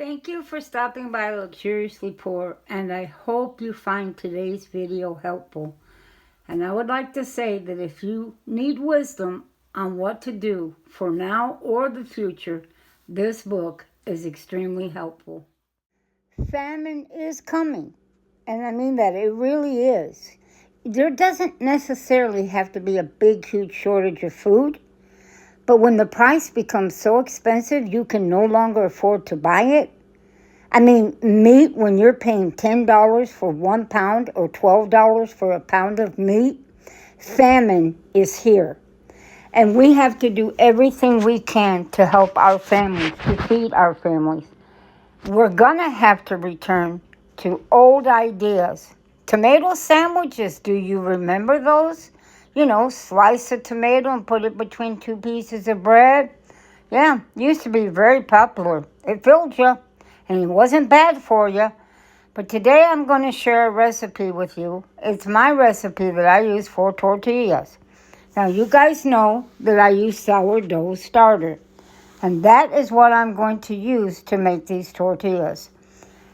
Thank you for stopping by Luxuriously Poor, and I hope you find today's video helpful. And I would like to say that if you need wisdom on what to do for now or the future, this book is extremely helpful. Famine is coming, and I mean that, it really is. There doesn't necessarily have to be a big, huge shortage of food, but when the price becomes so expensive you can no longer afford to buy it. I mean, meat, when you're paying $10 for 1 pound or $12 for a pound of meat, famine is here. And we have to do everything we can to help our families, to feed our families. We're gonna have to return to old ideas. Tomato sandwiches, do you remember those? You know, slice a tomato and put it between 2 pieces of bread. Yeah, used to be very popular. It filled you, and it wasn't bad for you. But today I'm going to share a recipe with you. It's my recipe that I use for tortillas. Now, you guys know that I use sourdough starter, and that is what I'm going to use to make these tortillas.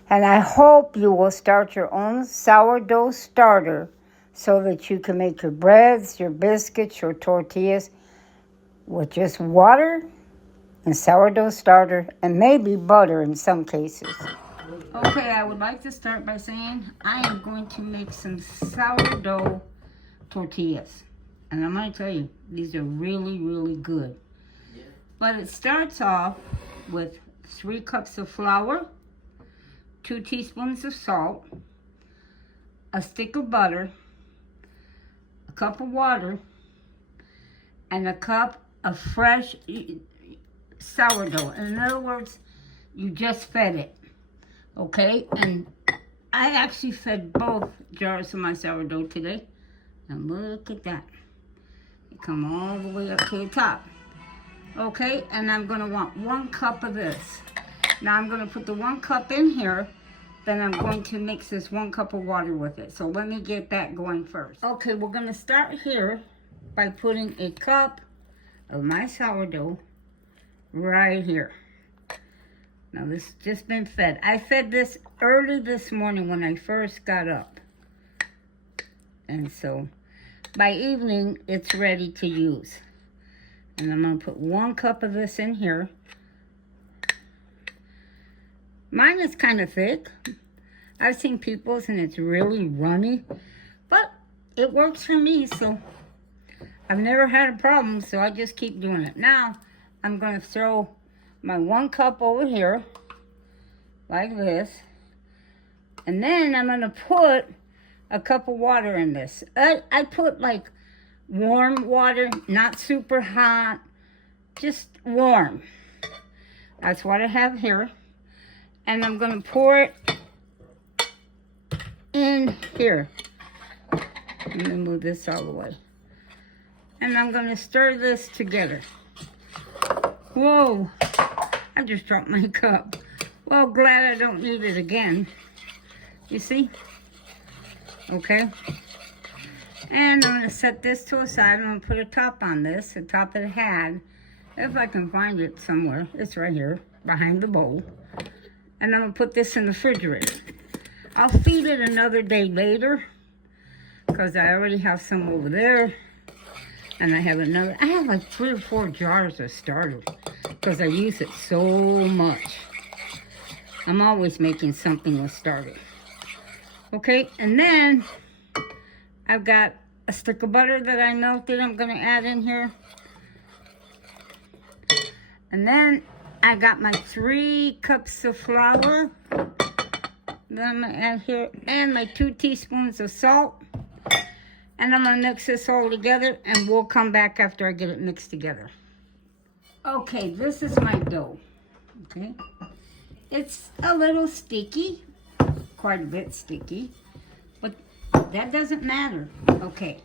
And I hope you will start your own sourdough starter so that you can make your breads, your biscuits, your tortillas with just water and sourdough starter and maybe butter in some cases. Okay, I would like to start by saying I am going to make some sourdough tortillas. And I'm going to tell you, these are really, really good. But it starts off with 3 cups of flour, 2 teaspoons of salt, a stick of butter, a cup of water, and a cup of fresh sourdough. In other words, you just fed it, okay? And I actually fed both jars of my sourdough today. And look at that. It come all the way up to the top. Okay, and I'm gonna want 1 cup of this. Now I'm gonna put the 1 cup in here, then I'm going to mix this 1 cup of water with it. So let me get that going first. Okay, we're gonna start here by putting a cup of my sourdough right here. Now this has just been fed. I fed this early this morning when I first got up. And so by evening, it's ready to use. And I'm gonna put 1 cup of this in here. Mine is kind of thick. I've seen people's and it's really runny, but it works for me, so I've never had a problem, so I just keep doing it. Now, I'm gonna throw my 1 cup over here, like this, and then I'm gonna put a cup of water in this. I put like warm water, not super hot, just warm. That's what I have here. And I'm gonna pour it in here. Let me move this all the way. And I'm gonna stir this together. Whoa, I just dropped my cup. Well, glad I don't need it again. You see? Okay. And I'm gonna set this to a side. I'm gonna put a top on this, the top it had. If I can find it somewhere, it's right here, behind the bowl. And I'm gonna put this in the refrigerator. I'll feed it another day later, because I already have some over there. And I have like 3 or 4 jars of starter, because I use it so much. I'm always making something with starter. Okay, and then I've got a stick of butter that I melted I'm gonna add in here. And then I got my 3 cups of flour that I'm gonna add here, and my 2 teaspoons of salt. And I'm gonna mix this all together, and we'll come back after I get it mixed together. Okay, this is my dough, okay? It's a little sticky, quite a bit sticky, but that doesn't matter. Okay,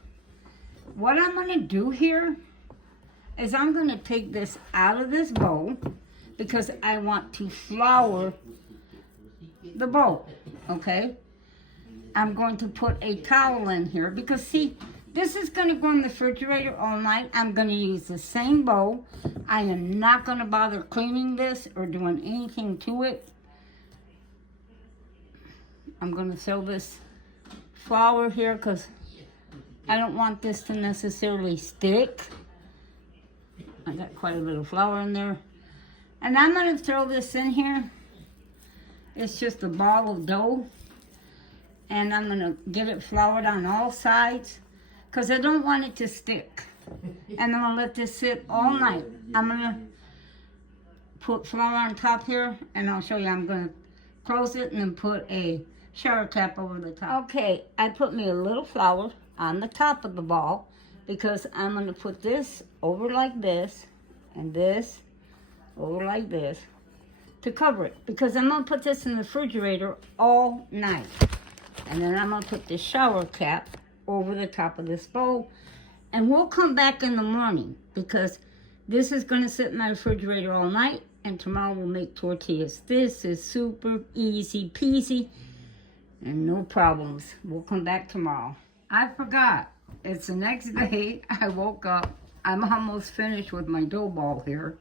what I'm gonna do here is I'm gonna take this out of this bowl because I want to flour the bowl, okay? I'm going to put a towel in here because, see, this is going to go in the refrigerator all night. I'm going to use the same bowl. I am not going to bother cleaning this or doing anything to it. I'm going to throw this flour here because I don't want this to necessarily stick. I got quite a bit of flour in there. And I'm going to throw this in here. It's just a ball of dough. And I'm going to get it floured on all sides because I don't want it to stick. And I'm going to let this sit all night. I'm going to put flour on top here, and I'll show you. I'm going to close it and then put a shower cap over the top. Okay, I put me a little flour on the top of the ball because I'm going to put this over like this and this over like this to cover it, because I'm going to put this in the refrigerator all night. And then I'm going to put the shower cap over the top of this bowl. And we'll come back in the morning because this is going to sit in my refrigerator all night. And tomorrow we'll make tortillas. This is super easy peasy and no problems. We'll come back tomorrow. I forgot. It's the next day. I woke up. I'm almost finished with my dough ball here.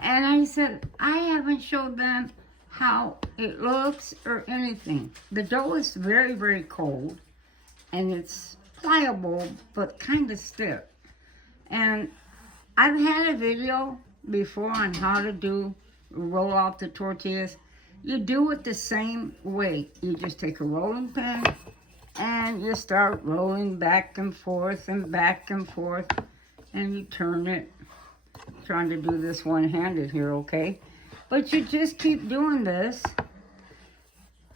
And I said, I haven't showed them how it looks or anything. The dough is very, very cold. And it's pliable, but kind of stiff. And I've had a video before on how to roll out the tortillas. You do it the same way. You just take a rolling pin and you start rolling back and forth and back and forth, and you turn it. I'm trying to do this one-handed here, okay? But you just keep doing this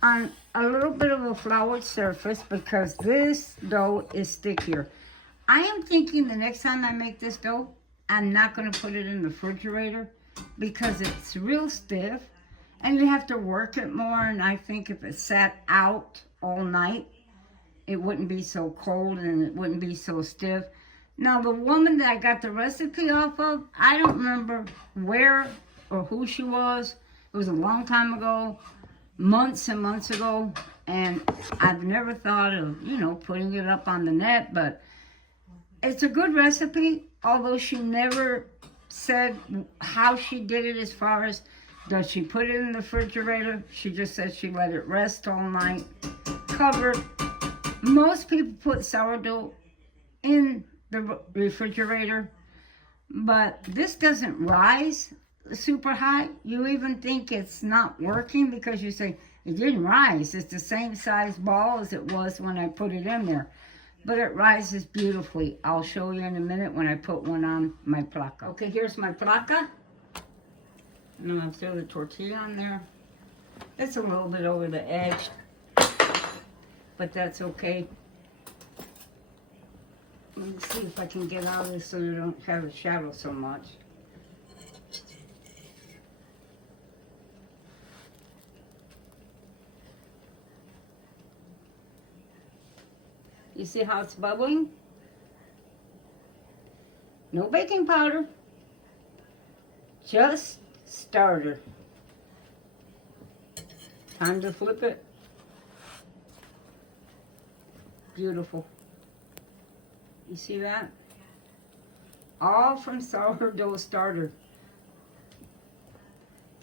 on a little bit of a floured surface because this dough is stickier. I am thinking the next time I make this dough, I'm not going to put it in the refrigerator because it's real stiff and you have to work it more. And I think if it sat out all night, it wouldn't be so cold and it wouldn't be so stiff. Now, the woman that I got the recipe off of, I don't remember where or who she was. It was a long time ago, months and months ago. And I've never thought of, putting it up on the net, but it's a good recipe, although she never said how she did it as far as does she put it in the refrigerator. She just said she let it rest all night, covered. Most people put sourdough in the refrigerator, but this doesn't rise super high. You even think it's not working because you say, it didn't rise. It's the same size ball as it was when I put it in there. But it rises beautifully. I'll show you in a minute when I put one on my placa. Okay, here's my placa. And I'm going to throw the tortilla on there. It's a little bit over the edge, but that's okay. Let me see if I can get out of this so you don't have a shadow so much. You see how it's bubbling? No baking powder. Just starter. Time to flip it. Beautiful. You see that? All from sourdough starter.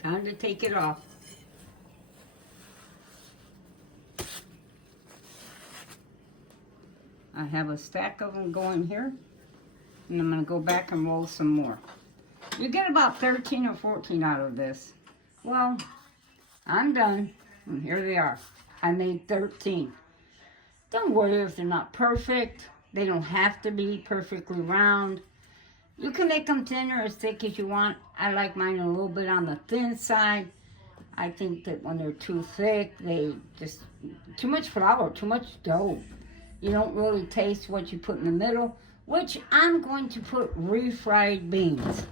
Time to take it off. I have a stack of them going here, and I'm going to go back and roll some more. You get about 13 or 14 out of this. Well, I'm done, and here they are. I made 13. Don't worry if they're not perfect. They don't have to be perfectly round. You can make them thin or as thick as you want. I like mine a little bit on the thin side. I think that when they're too thick, they just, too much flour, too much dough. You don't really taste what you put in the middle, which I'm going to put refried beans.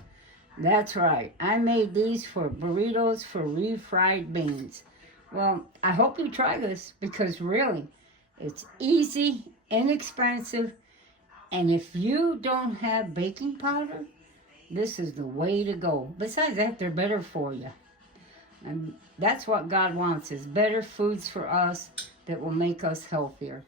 That's right. I made these for burritos for refried beans. Well, I hope you try this because really, it's easy, inexpensive, and if you don't have baking powder, this is the way to go. Besides that, they're better for you. And that's what God wants, is better foods for us that will make us healthier.